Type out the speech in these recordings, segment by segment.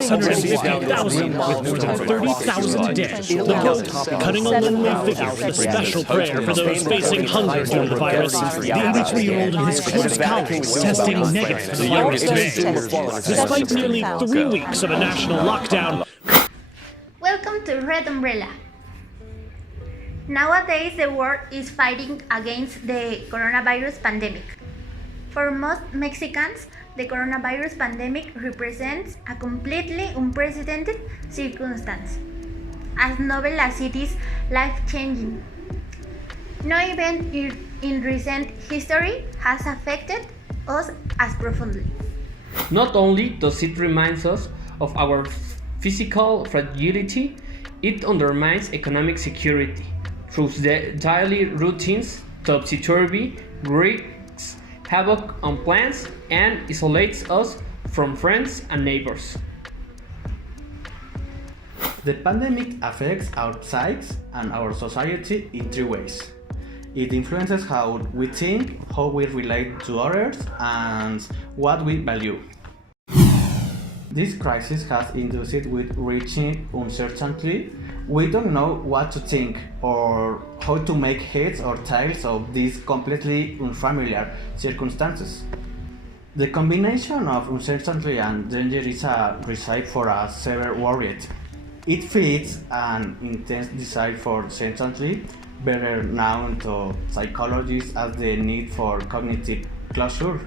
150,000 with more than 30,000 dead. The Pope cutting a lonely figure with a special prayer for those facing hunger during the virus. The 83-year-old and his close colleagues testing negative for the virus today. Despite nearly 3 weeks of a national lockdown. Welcome to Red Umbrella. Nowadays, the world is fighting against the coronavirus pandemic. For most Mexicans, the coronavirus pandemic represents a completely unprecedented circumstance, as novel as it is life-changing. No event in recent history has affected us as profoundly. Not only does it remind us of our physical fragility, it undermines economic security through the daily routines, topsy-turvy, wreaks havoc on plans, and isolates us from friends and neighbors. The pandemic affects our psyches and our society in three ways. It influences how we think, how we relate to others, and what we value. This crisis has induced with reaching uncertainty. We don't know what to think or how to make heads or tails of these completely unfamiliar circumstances. The combination of uncertainty and danger is a recipe for a severe worry. It feeds an intense desire for certainty, better known to psychologists as the need for cognitive closure.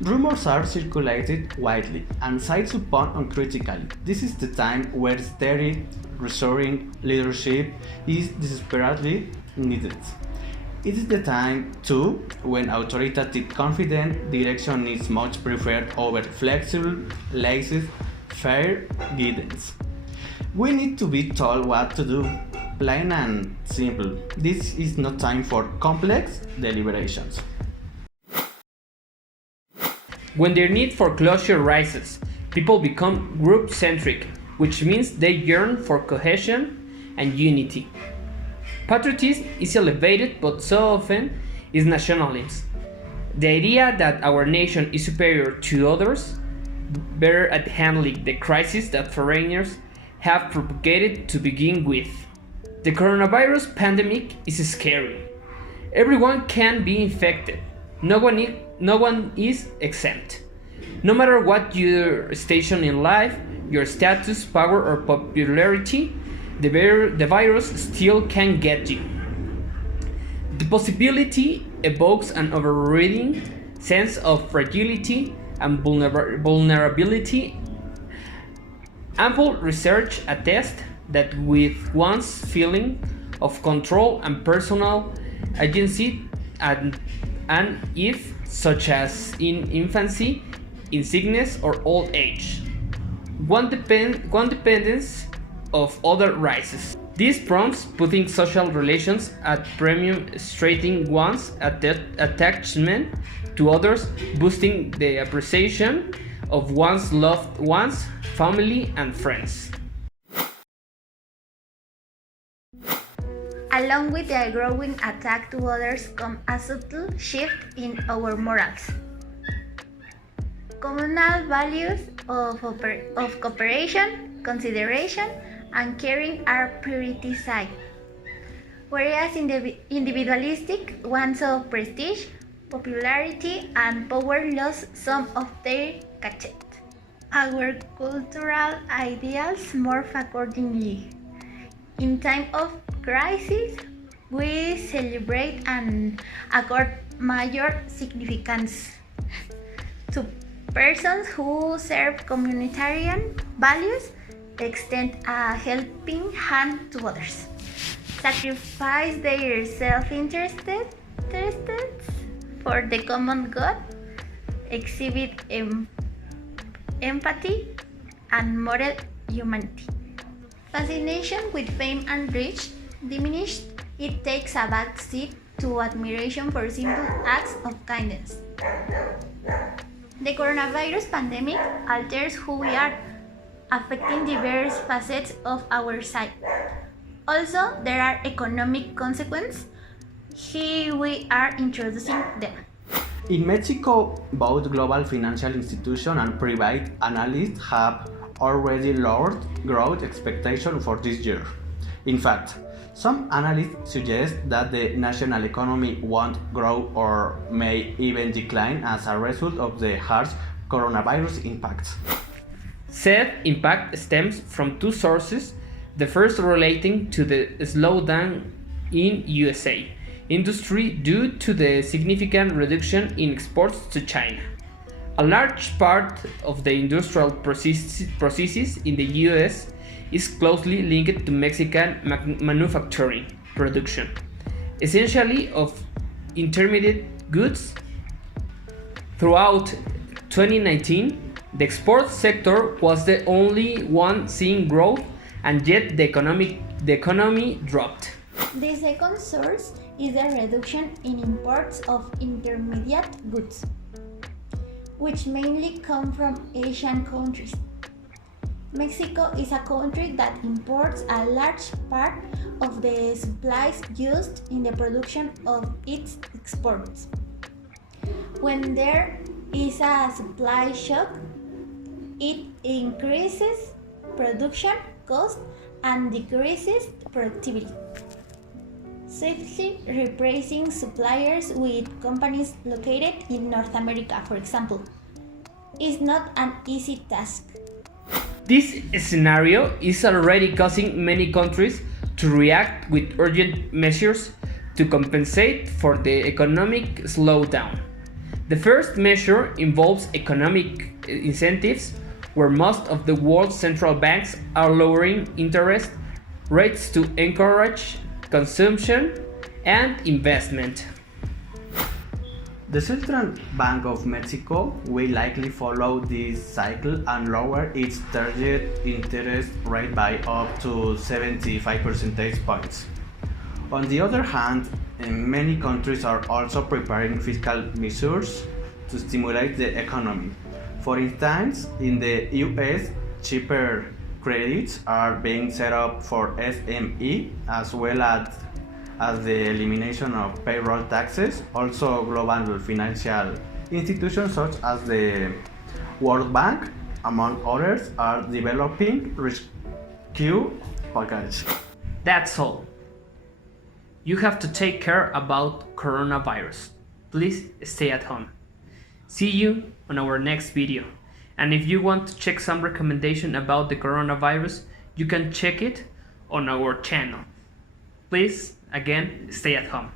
Rumors are circulated widely and cited upon uncritically. This is the time where steady, reassuring leadership is desperately needed. It is the time, too, when authoritative, confident direction is much preferred over flexible, laissez faire guidance. We need to be told what to do, plain and simple. This is not time for complex deliberations. When their need for closure rises, people become group-centric, which means they yearn for cohesion and unity. Patriotism is elevated, but so often is nationalism. The idea that our nation is superior to others, better at handling the crisis that foreigners have propagated to begin with. The coronavirus pandemic is scary. Everyone can be infected. No one is exempt. No matter what your station in life, your status, power, or popularity, the virus still can get you. The possibility evokes an overriding sense of fragility and vulnerability. Ample research attests that with one's feeling of control and personal agency and if, such as in infancy, in sickness, or old age, one dependence of other rises. This prompts putting social relations at premium, straining one's attachment to others, boosting the appreciation of one's loved ones, family, and friends. Along with the growing attack to others comes a subtle shift in our morals. Communal values of cooperation, consideration, and caring are prioritized, whereas individualistic ones of prestige, popularity, and power lost some of their cachet. Our cultural ideals morph accordingly. In time of crisis, we celebrate and accord major significance to persons who serve communitarian values, extend a helping hand to others, sacrifice their self-interest for the common good, exhibit empathy and moral humanity. Fascination with fame and reach diminished, it takes a back seat to admiration for simple acts of kindness. The coronavirus pandemic alters who we are, affecting diverse facets of our psyche. Also, there are economic consequences. Here we are introducing them. In Mexico, both global financial institutions and private analysts have already lowered growth expectations for this year. In fact, some analysts suggest that the national economy won't grow or may even decline as a result of the harsh coronavirus impacts. Said impact stems from two sources, the first relating to the slowdown in USA industry due to the significant reduction in exports to China. A large part of the industrial processes in the US is closely linked to Mexican manufacturing production, essentially of intermediate goods. Throughout 2019, the export sector was the only one seeing growth, and yet the economy dropped. The second source is the reduction in imports of intermediate goods, which mainly come from Asian countries. Mexico is a country that imports a large part of the supplies used in the production of its exports. When there is a supply shock, it increases production cost and decreases productivity. Swiftly replacing suppliers with companies located in North America, for example, is not an easy task. This scenario is already causing many countries to react with urgent measures to compensate for the economic slowdown. The first measure involves economic incentives, where most of the world's central banks are lowering interest rates to encourage consumption and investment. The Central Bank of Mexico will likely follow this cycle and lower its target interest rate by up to 75 percentage points. On the other hand, many countries are also preparing fiscal measures to stimulate the economy. For instance, in the US, cheaper credits are being set up for SME as well as the elimination of payroll taxes. Also, global financial institutions such as the World Bank, among others, are developing rescue packages. That's all. You have to take care about coronavirus. Please stay at home. See you on our next video. And if you want to check some recommendation about the coronavirus, you can check it on our channel. Please, again, stay at home.